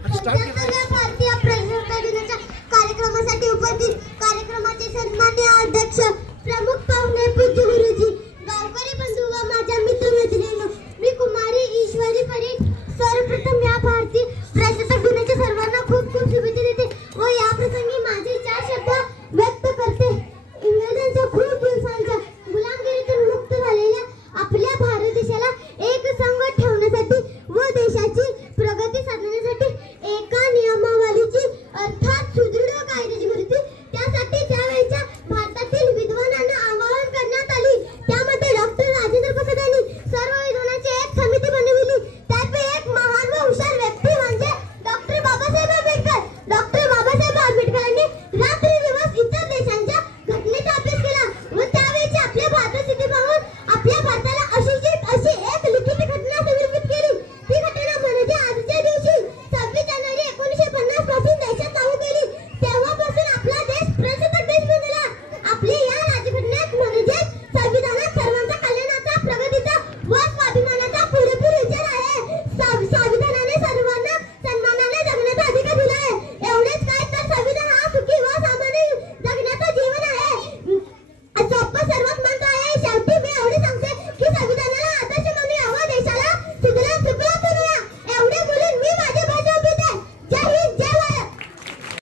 भारतीय प्रजासत्ताक दिनाच्या कार्यक्रमासाठी उपस्थित कार्यक्रमाचे सन्माननीय अध्यक्ष, प्रमुख पाहुणे, पूज्य गुरुजी, गावकरी बंधू व माझ्या मित्रमैत्रिणींनो, मी कुमारी ईश्वरी परीट सर्वप्रथम या